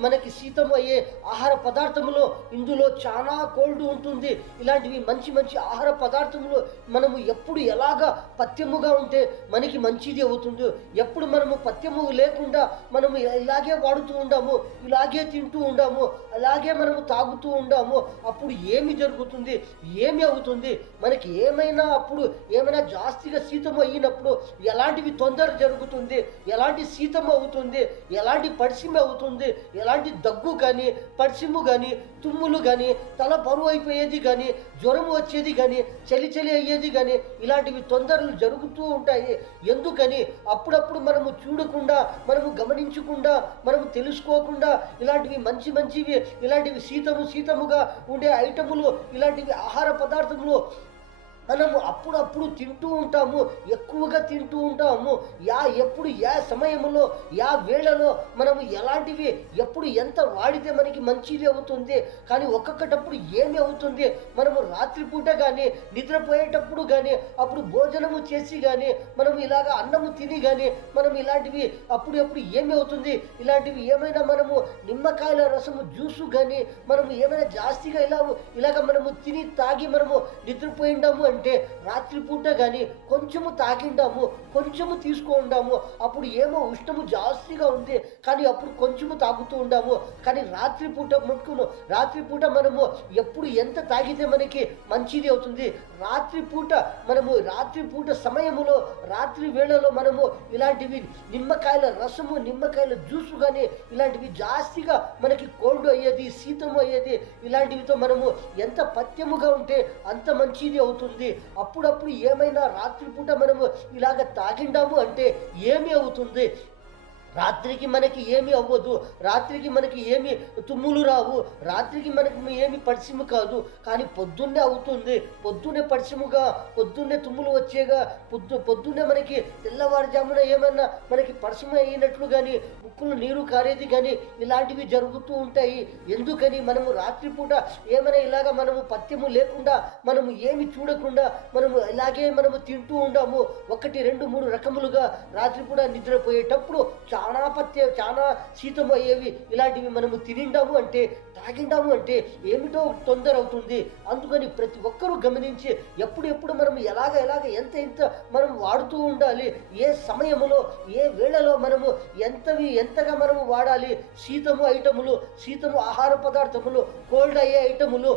మనకి శీతం అయ్యే ఆహార పదార్థములు, ఇందులో చాలా కోల్డ్ ఉంటుంది. ఇలాంటివి మంచి ఆహార పదార్థములు మనము ఎప్పుడు ఎలాగా పథ్యముగా ఉంటే మనకి మంచిది అవుతుందో, ఎప్పుడు మనము పథ్యము లేకుండా మనము ఇలాగే వాడుతూ ఉండాము, ఇలాగే తింటూ ఉండాము, అలాగే మనము తాగుతూ ఉండాము, అప్పుడు ఏమి జరుగుతుంది, ఏమి అవుతుంది? మనకి ఏమైనా జాస్తిగా శీతం అయినప్పుడు ఎలాంటివి తొందర జరుగుతుంది, ఎలాంటి శీతం అవుతుంది, ఎలాంటి పరిశ్రమ అవుతుంది, ఎలాంటి దగ్గు కానీ, పరిశ్రమ కానీ, తుమ్ములు కానీ, తల బరువు అయిపోయేది కానీ, జ్వరం వచ్చేది కానీ, చలి అయ్యేది కానీ ఇలాంటివి తొందరలు జరుగుతూ ఉంటాయి. ఎందుకని అప్పుడప్పుడు మనము చూడకుండా, మనము గమనించకుండా, మనము తెలుసుకోకుండా ఇలాంటివి మంచివి ఇలాంటివి శీతముగా ఉండే ఐటములు, ఇలాంటివి ఆహార పదార్థములు మనము అప్పుడప్పుడు తింటూ ఉంటాము, ఎక్కువగా తింటూ ఉంటాము. ఎప్పుడు సమయంలో వేళలో మనము ఎలాంటివి ఎప్పుడు ఎంత వాడితే మనకి మంచిది అవుతుంది. కానీ ఒక్కొక్కటప్పుడు ఏమి అవుతుంది, మనము రాత్రిపూట కానీ నిద్రపోయేటప్పుడు కానీ అప్పుడు భోజనము చేసి కానీ మనం ఇలాగ అన్నము తిని కానీ మనం ఇలాంటివి అప్పుడు ఏమి అవుతుంది, ఇలాంటివి ఏమైనా మనము నిమ్మకాయల రసము జ్యూసు కానీ మనము ఏమైనా జాస్తిగా ఇలాగ మనము తిని తాగి మనము నిద్రపోయిండాము అంటే రాత్రిపూట కానీ కొంచెము తాగిండాము, కొంచెము తీసుకుందాము, అప్పుడు ఏమో ఉష్ణము జాస్తిగా ఉంది కానీ అప్పుడు కొంచెము తాగుతూ ఉండాము. కానీ రాత్రిపూట మనము ఎప్పుడు ఎంత తాగితే మనకి మంచిది అవుతుంది, రాత్రిపూట సమయములో రాత్రి వేళలో మనము ఇలాంటివి నిమ్మకాయల రసము, నిమ్మకాయల జ్యూసు కానీ ఇలాంటివి జాస్తిగా మనకి కోల్డ్ అయ్యేది, శీతము అయ్యేది, ఇలాంటివితో మనము ఎంత పథ్యముగా ఉంటే అంత మంచిది అవుతుంది. అప్పుడప్పుడు ఏమైనా రాత్రిపూట మనము ఇలాగ తాగిండాము అంటే ఏమి అవుతుంది? రాత్రికి మనకి ఏమి అవ్వదు, రాత్రికి మనకి ఏమి తుమ్ములు రావు, రాత్రికి మనకి ఏమి పరిశ్రమ కాదు. కానీ పొద్దున్నే అవుతుంది, పొద్దున్నే పరిశ్రమగా, పొద్దున్నే తుమ్ములు వచ్చేగా, పొద్దున్నే మనకి తెల్లవారుజామున ఏమన్నా మనకి పరిశ్రమ అయినట్లు కానీ, ముక్కులు నీరు కారేది కానీ ఇలాంటివి జరుగుతూ ఉంటాయి. ఎందుకని మనము రాత్రిపూట ఏమైనా ఇలాగ మనము పథ్యము లేకుండా, మనము ఏమి చూడకుండా మనము ఇలాగే మనము తింటూ ఉండాము. 1, 2, 3 రకములుగా రాత్రిపూట నిద్రపోయేటప్పుడు చాలా శీతం అయ్యేవి ఇలాంటివి మనము తినిండాము అంటే, తాగిండాము అంటే ఏమిటో తొందర అవుతుంది. అందుకని ప్రతి ఒక్కరూ గమనించి ఎప్పుడు మనం ఎలాగ ఎంత మనం వాడుతూ ఉండాలి, ఏ సమయంలో ఏ వేళలో మనము ఎంతగా మనము వాడాలి. శీతము ఆహార పదార్థములు, కోల్డ్ అయ్యే ఐటములు.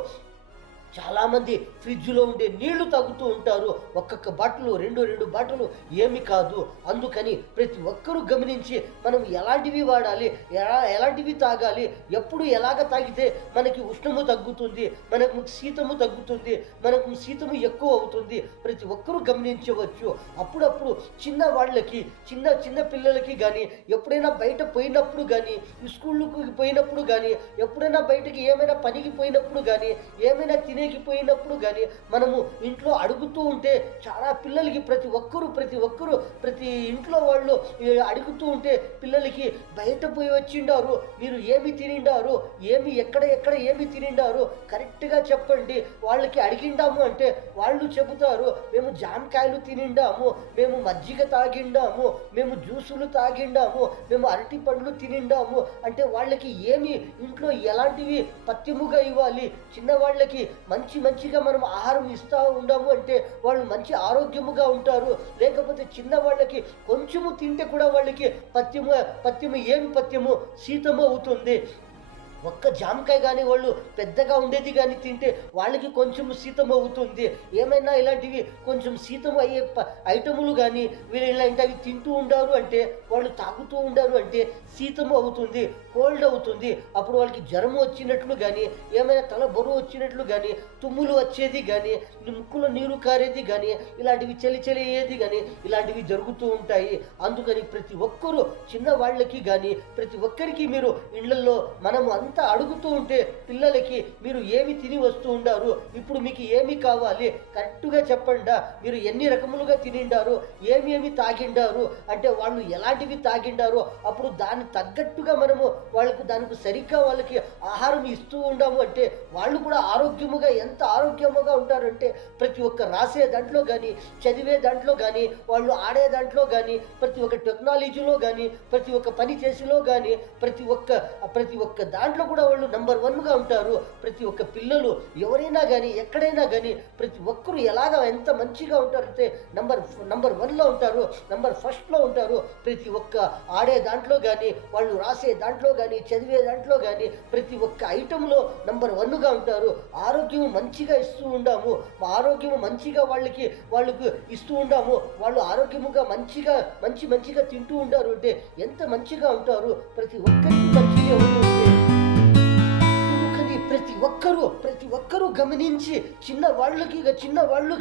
చాలామంది ఫ్రిడ్జ్లో ఉండే నీళ్లు తాగుతూ ఉంటారు, ఒక్కొక్క బాటిల్ 2 బాటిల్ ఏమి కాదు. అందుకని ప్రతి ఒక్కరూ గమనించి మనం ఎలాంటివి వాడాలి, ఎలాంటివి తాగాలి, ఎప్పుడు ఎలాగ తాగితే మనకి ఉష్ణము తగ్గుతుంది, మనకు శీతము తగ్గుతుంది, మనకు శీతము ఎక్కువ అవుతుంది, ప్రతి ఒక్కరూ గమనించవచ్చు. అప్పుడప్పుడు చిన్న పిల్లలకి కానీ ఎప్పుడైనా బయట పోయినప్పుడు కానీ, స్కూళ్ళకు పోయినప్పుడు కానీ, ఎప్పుడైనా బయటకి ఏమైనా పనికి పోయినప్పుడు కానీ, ఏమైనా తినే తినేకి పోయినప్పుడు కానీ మనము ఇంట్లో అడుగుతూ ఉంటే చాలా పిల్లలకి ప్రతి ఒక్కరు ప్రతి ఇంట్లో వాళ్ళు అడుగుతూ ఉంటే పిల్లలకి బయట పోయి వచ్చిండారు, మీరు ఏమి తినిండారు, ఎక్కడ ఏమి తినిండారు కరెక్ట్గా చెప్పండి. వాళ్ళకి అడిగిండాము అంటే వాళ్ళు చెబుతారు, మేము జామకాయలు తినిండాము, మేము మజ్జిగ తాగిండాము, మేము జ్యూసులు తాగిండాము, మేము అరటి పండ్లు తినిండాము అంటే వాళ్ళకి ఏమి ఇంట్లో ఎలాంటివి పత్యముగా ఇవ్వాలి, చిన్నవాళ్ళకి మంచిగా మనం ఆహారం ఇస్తూ ఉండాము అంటే వాళ్ళు మంచి ఆరోగ్యముగా ఉంటారు. లేకపోతే చిన్నవాళ్ళకి కొంచెము తింటే కూడా వాళ్ళకి పత్యము ఏమి పత్యము శీతము అవుతుంది. ఒక్క జామకాయ కానీ వాళ్ళు పెద్దగా ఉండేది కానీ తింటే వాళ్ళకి కొంచెం శీతం అవుతుంది. ఏమైనా ఇలాంటివి కొంచెం శీతం అయ్యే ఐటములు కానీ వీళ్ళు ఇలాంటివి తింటూ ఉండారు అంటే, వాళ్ళు తాగుతూ ఉండారు అంటే శీతము అవుతుంది, కోల్డ్ అవుతుంది. అప్పుడు వాళ్ళకి జ్వరం వచ్చినట్లు కానీ, ఏమైనా తల బరువు వచ్చినట్లు కానీ, తుమ్ములు వచ్చేది కానీ, ముక్కులో నీరు కారేది కానీ, ఇలాంటివి చలి అయ్యేది కానీ ఇలాంటివి జరుగుతూ ఉంటాయి. అందుకని ప్రతి ఒక్కరూ చిన్నవాళ్ళకి కానీ ప్రతి ఒక్కరికి మీరు ఇళ్లలో మనము అంతా అడుగుతూ ఉంటే పిల్లలకి మీరు ఏమి తిని వస్తూ ఉండారు, ఇప్పుడు మీకు ఏమి కావాలి కరెక్ట్గా చెప్పండా, మీరు ఎన్ని రకములుగా తినిండారు, ఏమి తాగిండారు అంటే వాళ్ళు ఎలాంటివి తాగిండారు, అప్పుడు దాన్ని తగ్గట్టుగా మనము దానికి సరిగ్గా వాళ్ళకి ఆహారం ఇస్తూ ఉండాము అంటే వాళ్ళు కూడా ఎంత ఆరోగ్యముగా ఉంటారంటే ప్రతి ఒక్క రాసే దాంట్లో కానీ, చదివే దాంట్లో కానీ, వాళ్ళు ఆడే దాంట్లో కానీ, ప్రతి ఒక్క టెక్నాలజీలో కానీ, ప్రతి ఒక్క పని చేసేలో కానీ, ప్రతి ఒక్క దాంట్లో కూడా వాళ్ళు నెంబర్ 1గా ఉంటారు. ప్రతి ఒక్క పిల్లలు ఎవరైనా కానీ ఎక్కడైనా కానీ ప్రతి ఒక్కరు ఎంత మంచిగా ఉంటారంటే నంబర్ 1లో ఉంటారు, నంబర్ 1లో ఉంటారు. ప్రతి ఒక్క ఆడే దాంట్లో కానీ, వాళ్ళు రాసే దాంట్లో కానీ, చదివే దాంట్లో కానీ ప్రతి ఒక్క ఐటెంలో నంబర్ 1గా ఉంటారు. ఆరోగ్యం మంచిగా ఇస్తూ ఉండాము, ఆరోగ్యం మంచిగా వాళ్ళకి ఇస్తూ ఉండాము, వాళ్ళు ఆరోగ్యముగా మంచిగా తింటూ ఉండారు అంటే ఎంత మంచిగా ఉంటారు, ప్రతి ఒక్కరికి మంచిగా ఉంటుంది. ప్రతి ఒక్కరూ గమనించి చిన్నవాళ్ళు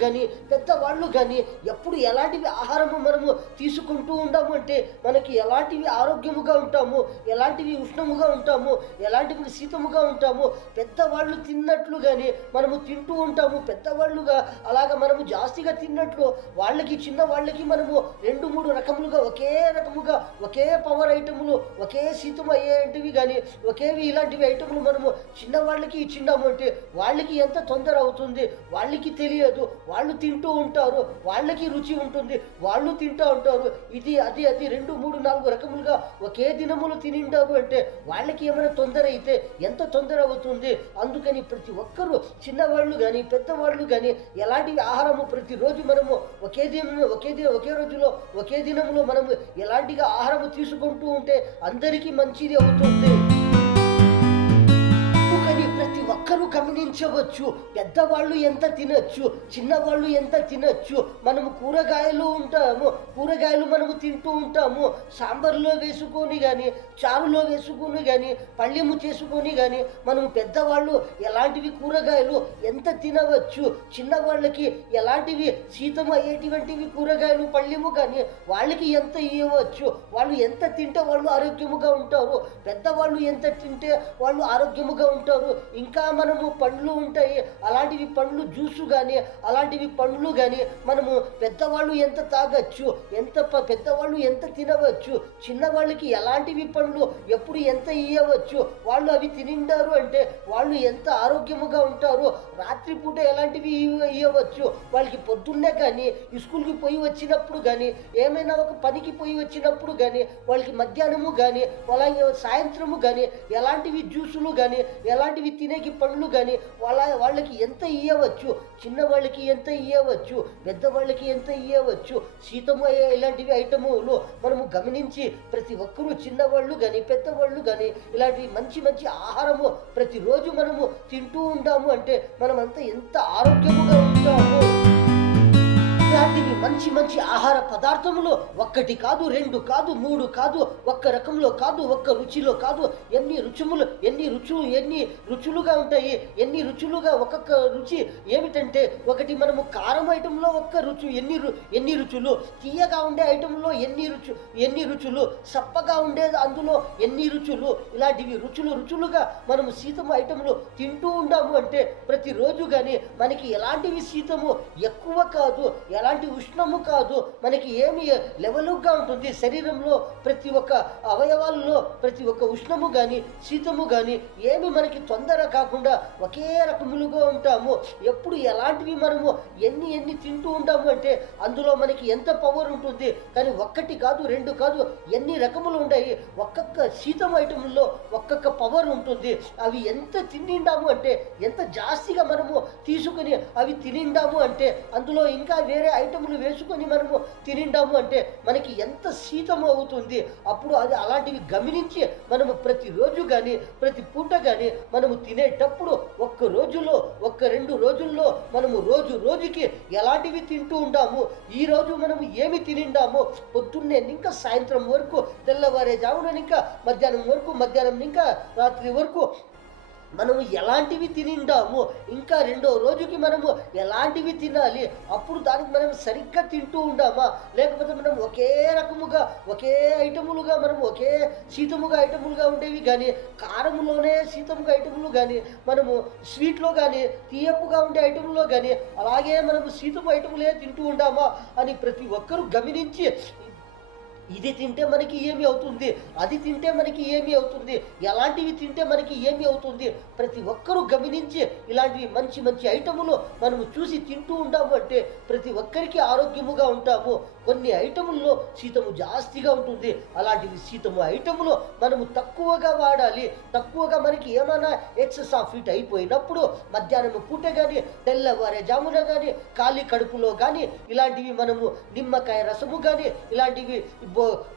కానీ పెద్దవాళ్ళు కానీ ఎప్పుడు ఎలాంటివి ఆహారము మనము తీసుకుంటూ ఉంటాము అంటే మనకి ఎలాంటివి ఆరోగ్యముగా ఉంటాము, ఎలాంటివి ఉష్ణముగా ఉంటాము, ఎలాంటివి శీతముగా ఉంటాము. పెద్దవాళ్ళు తిన్నట్లు కానీ మనము తింటూ ఉంటాము, పెద్దవాళ్ళుగా అలాగా మనము జాస్తిగా తిన్నట్లు చిన్నవాళ్ళకి మనము 2-3 రకములుగా ఒకే పవర్ ఐటములు, ఒకే శీతం అయ్యేటివి కానీ ఒకేవి ఇలాంటివి ఐటములు మనము చిన్నవాళ్ళకి ఇచ్చిండాము అంటే వాళ్ళకి ఎంత తొందర అవుతుంది, వాళ్ళకి తెలియదు, వాళ్ళు తింటూ ఉంటారు, వాళ్ళకి రుచి ఉంటుంది, వాళ్ళు తింటూ ఉంటారు. ఇది అది 2-3-4 రకములుగా ఒకే దినములు తినింటారు అంటే వాళ్ళకి ఏమైనా తొందర అయితే ఎంత తొందర అవుతుంది. అందుకని ప్రతి ఒక్కరూ చిన్నవాళ్ళు కానీ పెద్దవాళ్ళు కానీ ఎలాంటి ఆహారము ప్రతిరోజు మనము ఒకే రోజులో ఒకే దినములో మనము ఎలాంటిగా ఆహారము తీసుకుంటూ ఉంటే అందరికీ మంచిది అవుతుంది. ప్రతి ఒక్కరూ గమనించవచ్చు, పెద్దవాళ్ళు ఎంత తినచ్చు, చిన్నవాళ్ళు ఎంత తినచ్చు. మనము కూరగాయలు మనము తింటూ ఉంటాము, సాంబార్లో వేసుకొని కానీ, చారులో వేసుకొని కానీ, పళ్ళెము చేసుకొని కానీ మనము పెద్దవాళ్ళు ఎలాంటివి కూరగాయలు ఎంత తినవచ్చు, చిన్నవాళ్ళకి ఎలాంటివి శీతం అయ్యేటువంటివి కూరగాయలు పళ్ళెము కానీ వాళ్ళకి ఎంత ఇవ్వచ్చు, వాళ్ళు ఎంత తింటే వాళ్ళు ఆరోగ్యముగా ఉంటారు, పెద్దవాళ్ళు ఎంత తింటే వాళ్ళు ఆరోగ్యముగా ఉంటారు. ఇంకా మనము పండ్లు ఉంటాయి, అలాంటివి పండ్లు జ్యూసు కానీ అలాంటివి పండ్లు కానీ మనము పెద్దవాళ్ళు ఎంత తాగచ్చు, పెద్దవాళ్ళు ఎంత తినవచ్చు, చిన్నవాళ్ళకి ఎలాంటివి పండ్లు ఎప్పుడు ఎంత ఇవ్వచ్చు, వాళ్ళు అవి తినిండారు అంటే వాళ్ళు ఎంత ఆరోగ్యముగా ఉంటారు. రాత్రిపూట ఎలాంటివి ఇవ్వచ్చు, వాళ్ళకి పొద్దున్నే కానీ స్కూల్కి పోయి వచ్చినప్పుడు కానీ, ఏమైనా ఒక పనికి పోయి వచ్చినప్పుడు కానీ, వాళ్ళకి మధ్యాహ్నము కానీ అలాగే సాయంత్రము కానీ ఎలాంటివి జ్యూసులు కానీ ఎలాంటివి తినేకి పండ్లు కానీ వాళ్ళకి ఎంత ఇవ్వచ్చు, చిన్నవాళ్ళకి ఎంత ఇవ్వచ్చు, పెద్దవాళ్ళకి ఎంత ఇవ్వచ్చు, శీతము ఇలాంటివి ఐటములు మనము గమనించి ప్రతి ఒక్కరూ చిన్నవాళ్ళు కానీ పెద్దవాళ్ళు కానీ ఇలాంటి మంచి ఆహారము ప్రతిరోజు మనము తింటూ ఉంటాము అంటే మనమంతా ఎంత ఆరోగ్యముగా ఉంటాము. ఇలాంటివి మంచి మంచి ఆహార పదార్థములు ఒక్కటి కాదు, రెండు కాదు, మూడు కాదు, ఒక్క రకంలో కాదు, ఒక్క రుచిలో కాదు, ఎన్ని రుచులుగా ఉంటాయి. ఎన్ని రుచులుగా ఒక్కొక్క రుచి ఏమిటంటే, ఒకటి మనము కారం ఐటెంలో ఒక్క రుచి ఎన్ని రుచులు, తీయగా ఉండే ఐటెంలో ఎన్ని రుచులు, సప్పగా ఉండే అందులో ఎన్ని రుచులు, ఇలాంటివి రుచులుగా మనము శీతము ఐటెంలు తింటూ ఉండాము అంటే ప్రతిరోజు కానీ మనకి ఎలాంటివి శీతము ఎక్కువ కాదు, ఎలాంటి ఉష్ణము కాదు, మనకి ఏమి లెవెల్గా ఉంటుంది శరీరంలో. ప్రతి ఒక్క అవయవాల్లో ప్రతి ఒక్క ఉష్ణము కానీ శీతము కానీ ఏమి మనకి తొందర కాకుండా ఒకే రకములుగా ఉంటాము. ఎప్పుడు ఎలాంటివి మనము ఎన్ని తింటూ ఉంటాము అంటే అందులో మనకి ఎంత పవర్ ఉంటుంది. కానీ ఒక్కటి కాదు, రెండు కాదు, ఎన్ని రకములు ఉన్నాయి. ఒక్కొక్క శీతం ఐటెంలో ఒక్కొక్క పవర్ ఉంటుంది. అవి ఎంత తినిండాము అంటే, ఎంత జాస్తిగా మనము తీసుకుని అవి తినిండాము అంటే, అందులో ఇంకా వేరే ఐటెంలు వేసుకొని మనము తినిండాము అంటే మనకి ఎంత శీతము అవుతుంది. అప్పుడు అది అలాంటివి గమనించి మనము ప్రతిరోజు కానీ ప్రతి పూట కానీ మనము తినేటప్పుడు ఒక్క రోజులో ఒక్క 2 రోజుల్లో మనము రోజుకి ఎలాంటివి తింటూ ఉండాము, ఈరోజు మనము ఏమి తినిండాము, పొద్దున్నే ఇంకా సాయంత్రం వరకు, తెల్లవారే జామున ఇంకా మధ్యాహ్నం ఇంకా రాత్రి వరకు మనము ఎలాంటివి తినిండాము, ఇంకా 2వ రోజుకి మనము ఎలాంటివి తినాలి, అప్పుడు దానికి మనం సరిగ్గా తింటూ ఉండామా, లేకపోతే మనం ఒకే రకముగా ఒకే ఐటములుగా మనము ఒకే శీతముగా ఐటములుగా ఉండేవి కానీ కారములోనే శీతముగా ఐటములు కానీ మనము స్వీట్లో కానీ తీయపుగా ఉండే ఐటముల్లో కానీ అలాగే మనము శీతము ఐటములే తింటూ ఉండామా అని ప్రతి ఒక్కరూ గమనించి, ఇది తింటే మనకి ఏమి అవుతుంది, అది తింటే మనకి ఏమి అవుతుంది, ఎలాంటివి తింటే మనకి ఏమి అవుతుంది, ప్రతి ఒక్కరూ గమనించి ఇలాంటివి మంచి ఐటములు మనము చూసి తింటూ ఉంటాము అంటే ప్రతి ఒక్కరికి ఆరోగ్యముగా ఉంటాము. కొన్ని ఐటముల్లో శీతము జాస్తిగా ఉంటుంది. అలాంటివి శీతము ఐటములు మనము తక్కువగా వాడాలి. తక్కువగా మనకి ఏమైనా ఎక్సెస్ ఆఫ్ హీట్ అయిపోయినప్పుడు మధ్యాహ్నం పూట కానీ తెల్లవారే జామున కానీ ఖాళీ కడుపులో కానీ ఇలాంటివి మనము నిమ్మకాయ రసము కానీ ఇలాంటివి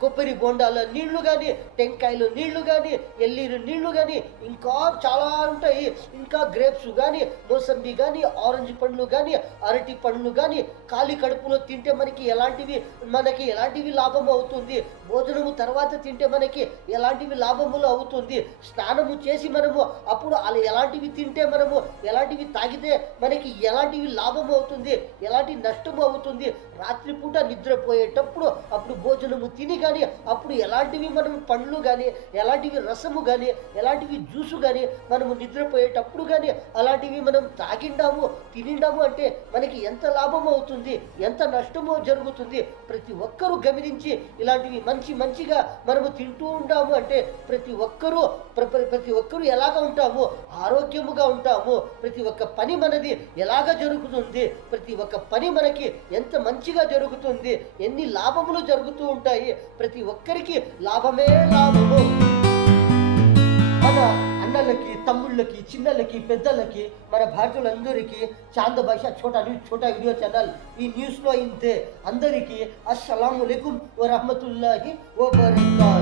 కొబ్బరి బొండాల నీళ్లు కానీ టెంకాయలు నీళ్లు కానీ ఎల్లీరు నీళ్లు కానీ ఇంకా చాలా ఉంటాయి. ఇంకా గ్రేప్స్ కానీ మోసంబి కానీ ఆరెంజ్ పండ్లు కానీ అరటి పండ్లు కానీ ఖాళీ కడుపులో తింటే మనకి ఎలాంటివి లాభం అవుతుంది. భోజనము తర్వాత తింటే మనకి ఎలాంటివి లాభములు అవుతుంది. స్నానము చేసి మనము అప్పుడు అలా ఎలాంటివి తింటే మనము ఎలాంటివి తాగితే మనకి ఎలాంటివి లాభం అవుతుంది, ఎలాంటి నష్టం అవుతుంది. రాత్రిపూట నిద్రపోయేటప్పుడు అప్పుడు భోజనము తిని కానీ అప్పుడు ఎలాంటివి మనం పండ్లు కానీ ఎలాంటివి రసము కానీ ఎలాంటివి జ్యూసు కానీ మనము నిద్రపోయేటప్పుడు కానీ అలాంటివి మనం తినిండాము అంటే మనకి ఎంత లాభం అవుతుంది, ఎంత నష్టమో జరుగుతుంది. ప్రతి ఒక్కరూ గమనించి ఇలాంటివి మంచిగా మనము తింటూ ఉంటాము అంటే ప్రతి ఒక్కరూ ఎలాగ ఉంటాము, ఆరోగ్యముగా ఉంటాము. ప్రతి ఒక్క పని మనది ఎలాగ జరుగుతుంది, ప్రతి ఒక్క పని మనకి ఎంత మంచిగా జరుగుతుంది, ఎన్ని లాభములు జరుగుతూ ఉంటాయి. ప్రతి ఒక్కరికి లాభమే లాభము. మన అన్నలకి, తమ్ముళ్ళకి, చిన్నలకి, పెద్దలకి, మన భారతీయులందరికీ చాంద భాష ఛోటా వీడియో ఛానల్ ఈ న్యూస్లో ఇంతే. అందరికీ అస్సలాము అలైకుం వరహమతుల్లాహి వబరకాతుహు.